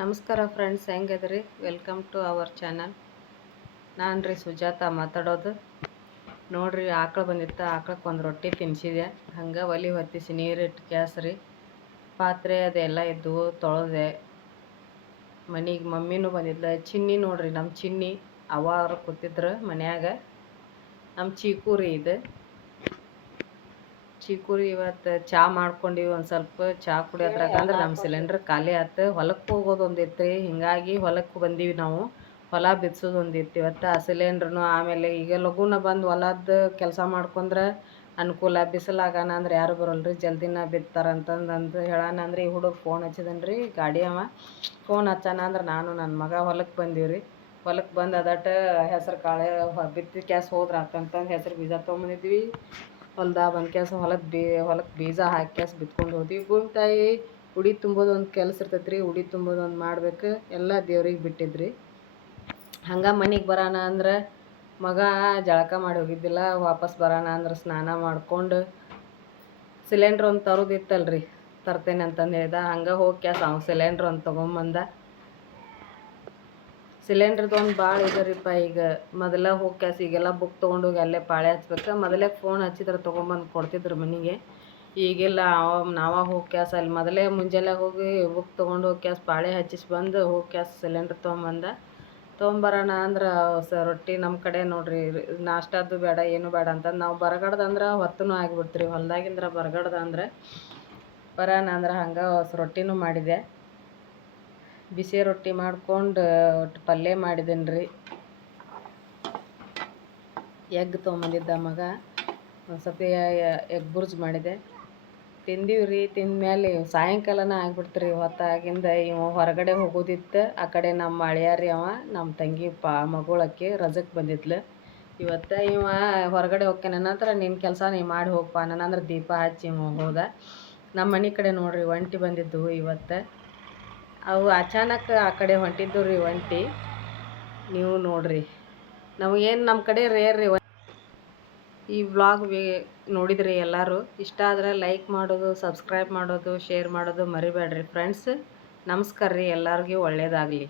ನಮಸ್ಕಾರ ಫ್ರೆಂಡ್ಸ್, ಹೆಂಗದ್ರಿ? Welcome to our channel. ನಾನು ರೀ ಸುಜಾತ ಮಾತಾಡೋದು. ನೋಡ್ರಿ, ಆಕಳು ಬಂದಿತ್ತು. ಆಕಳಕ್ಕೆ ಒಂದು ರೊಟ್ಟಿ ತಿನ್ನಿಸಿದೆ. ಹಂಗೆ ಒಲೆ ಹೊತ್ತಿಸಿ ನೀರಿಟ್ಟು ಗ್ಯಾಸ್ರಿ ಪಾತ್ರೆ ಅದೆಲ್ಲ ಇದ್ದವು, ತೊಳೆದೆ. ಮನೆಗೆ ಮಮ್ಮಿನೂ ಬಂದಿದ್ಲ. ಚಿನ್ನಿ ನೋಡ್ರಿ, ನಮ್ಮ ಚಿನ್ನಿ ಅವರು ಕೂತಿದ್ರು ಮನ್ಯಾಗ. ನಮ್ಮ ಚೀಕೂರಿ ಇದು ಚೀಕೂರಿ ಇವತ್ತು ಚಾ ಮಾಡ್ಕೊಂಡಿವಿ. ಒಂದು ಸ್ವಲ್ಪ ಚಾ ಕುಡಿಯೋದ್ರಾಗ ಅಂದ್ರೆ ನಮ್ಮ ಸಿಲಿಂಡ್ರ್ ಖಾಲಿ ಆಯ್ತು. ಹೊಲಕ್ಕೆ ಹೋಗೋದು ಒಂದಿತ್ತು ರೀ, ಹಿಂಗಾಗಿ ಹೊಲಕ್ಕೆ ಬಂದೀವಿ ನಾವು. ಹೊಲ ಬಿತ್ಸೋದು ಒಂದಿತ್ತು ಇವತ್ತು. ಆ ಸಿಲಿಂಡ್ರನು ಆಮೇಲೆ ಈಗ ಲಘುನ ಬಂದು ಹೊಲದ್ದು ಕೆಲಸ ಮಾಡ್ಕೊಂಡ್ರೆ ಅನುಕೂಲ. ಬಿಸಿಲಾಗಣ ಅಂದ್ರೆ ಯಾರು ಬರಲ್ರಿ, ಜಲ್ದಿನ ಬಿತ್ತಾರಂತಂದು ಹೇಳೋಣ ಅಂದ್ರೆ ಈ ಹುಡುಗ ಫೋನ್ ಹಚ್ಚಿದನ್ರಿ. ಗಾಡಿ ಅವ ಫೋನ್ ಹಚ್ಚಾನ ಅಂದ್ರೆ ನಾನು ನನ್ನ ಮಗ ಹೊಲಕ್ಕೆ ಬಂದೀವಿ ರೀ. ಹೊಲಕ್ಕೆ ಬಂದು ಅದಟ ಹೆಸ್ರು ಕಾಳು ಬಿತ್ತಿ ಕ್ಯಾಸ್ ಹೋದ್ರೆ ಆತಂತಂದು ಹೆಸ್ರು ಬೀಜ ತೊಗೊಂಬಂದಿದ್ವಿ. ಹೊಲ್ದಾಗ ಬಂದು ಕೆಲಸ ಹೊಲಕ್ಕೆ ಬೀಜ ಹಾಕಿ ಕ್ಯಾಸ್ ಬಿತ್ಕೊಂಡು ಹೋದ್ವಿ. ಭೂಮಿ ತಾಯಿ ಉಡಿ ತುಂಬೋದು ಒಂದು ಕೆಲಸ ಇರ್ತೈತೆ ರೀ. ಉಡಿ ತುಂಬೋದು ಒಂದು ಮಾಡ್ಬೇಕು. ಎಲ್ಲ ದೇವ್ರಿಗೆ ಬಿಟ್ಟಿದ್ರಿ. ಹಂಗೆ ಮನೆಗೆ ಬರೋಣ ಅಂದ್ರೆ ಮಗ ಜಳಕ ಮಾಡಿ ಹೋಗಿದ್ದಿಲ್ಲ. ವಾಪಸ್ ಬರೋಣ ಅಂದ್ರೆ ಸ್ನಾನ ಮಾಡ್ಕೊಂಡು ಸಿಲಿಂಡ್ರ್ ಒಂದು ತರೋದಿತ್ತಲ್ರಿ, ತರ್ತೇನೆ ಅಂತಂದು ಹೇಳ್ದ. ಹಂಗೆ ಹೋಗಿ ಕ್ಯಾಸ್ ಅವ್ನು ಸಿಲಿಂಡ್ರ್ ಒಂದು ತೊಗೊಂಬಂದ. ಸಿಲಿಂಡ್ರದ್ದು ಒಂದು ಭಾಳ ಇದರಿಪ್ಪ. ಈಗ ಮೊದಲ ಹೋಗಿ ಕ್ಯಾಸ್ ಈಗೆಲ್ಲ ಬುಕ್ ತೊಗೊಂಡೋಗಿ ಅಲ್ಲೇ ಪಾಳೆ ಹಚ್ಬೇಕು. ಮೊದಲೇ ಫೋನ್ ಹಚ್ಚಿದ್ರೆ ತೊಗೊಂಬಂದು ಕೊಡ್ತಿದ್ರು ಮನೆಗೆ. ಈಗೆಲ್ಲ ನಾವೇ ಹೋಗಿ ಕ್ಯಾಸ್ ಅಲ್ಲಿ ಮೊದಲೇ ಮುಂಜಾನೆ ಹೋಗಿ ಬುಕ್ ತೊಗೊಂಡು ಹೋಗಿ ಕ್ಯಾಸ್ ಪಾಳೆ ಹಚ್ಚಿಸಿ ಬಂದು ಹೋಗಿ ಕ್ಯಾಸ್ ಸಿಲಿಂಡ್ರ್ ತೊಗೊಂಬರೋಣ ಅಂದ್ರೆ ರೊಟ್ಟಿ ನಮ್ಮ ಕಡೆ ನೋಡ್ರಿ ನಾಷ್ಟದ್ದು ಬೇಡ ಏನು ಬೇಡ ಅಂತಂದು ನಾವು ಬರಗಡ್ದಂದ್ರೆ ಹೊತ್ತೂ ಆಗಿಬಿಡ್ತೀರಿ. ಹೊಲ್ದಾಗಿಂದ್ರೆ ಬರಗಡ್ದ ಅಂದ್ರೆ ಬರೋಣ ಅಂದ್ರೆ ಹಂಗೆ ರೊಟ್ಟಿನೂ ಮಾಡಿದೆ. ಬಿಸಿ ರೊಟ್ಟಿ ಮಾಡ್ಕೊಂಡು ಪಲ್ಯ ಮಾಡಿದ್ದೇನೆ ರೀ. ಎಗ್ ತೊಗೊಂಬಂದಿದ್ದ ಮಗ. ಒಂದು ಸ್ವಲ್ಪ ಎಗ್ ಬುರ್ಜ್ ಮಾಡಿದೆ. ತಿಂದೀವಿ ರೀ. ತಿಂದಮೇಲೆ ಸಾಯಂಕಾಲನ ಆಗಿಬಿಡ್ತೀರಿ. ಹೊತ್ತಾಗಿಂದ ಇವ ಹೊರಗಡೆ ಹೋಗೋದಿತ್ತು. ಆ ಕಡೆ ನಮ್ಮ ಅಳಿಯಾರಿ ಅವ ನಮ್ಮ ತಂಗಿ ಮಗಳಕ್ಕೆ ರಜಕ್ಕೆ ಬಂದಿದ್ಲು ಇವತ್ತು. ಇವ ಹೊರಗಡೆ ಹೋಗ್ಯಾನ ನಂತರ ನಿನ್ನ ಕೆಲಸ ನೀ ಮಾಡಿ ಹೋಗಪ್ಪ ನನ್ನಂದ್ರೆ ದೀಪ ಹಚ್ಚಿ ಇವ ಹೋದ. ನಮ್ಮ ಮನೆ ಕಡೆ ನೋಡ್ರಿ ಒಂಟಿ ಬಂದಿದ್ದು ಇವತ್ತು. ಅವು ಅಚಾನಕ್ ಆ ಕಡೆ ಹೊಂಟಿದ್ದು ರೀ ಒಂಟಿ. ನೀವು ನೋಡ್ರಿ, ನಮಗೇನು ನಮ್ಮ ಕಡೆ ರೇರ್ ರೀ. ಈ ವ್ಲಾಗ್ ನೋಡಿದ್ರಿ ಎಲ್ಲರೂ. ಇಷ್ಟ ಆದರೆ ಲೈಕ್ ಮಾಡೋದು, ಸಬ್ಸ್ಕ್ರೈಬ್ ಮಾಡೋದು, ಶೇರ್ ಮಾಡೋದು ಮರಿಬೇಡ್ರಿ ಫ್ರೆಂಡ್ಸ್. ನಮಸ್ಕಾರ ರೀ. ಎಲ್ಲರಿಗೂ ಒಳ್ಳೆಯದಾಗಲಿ.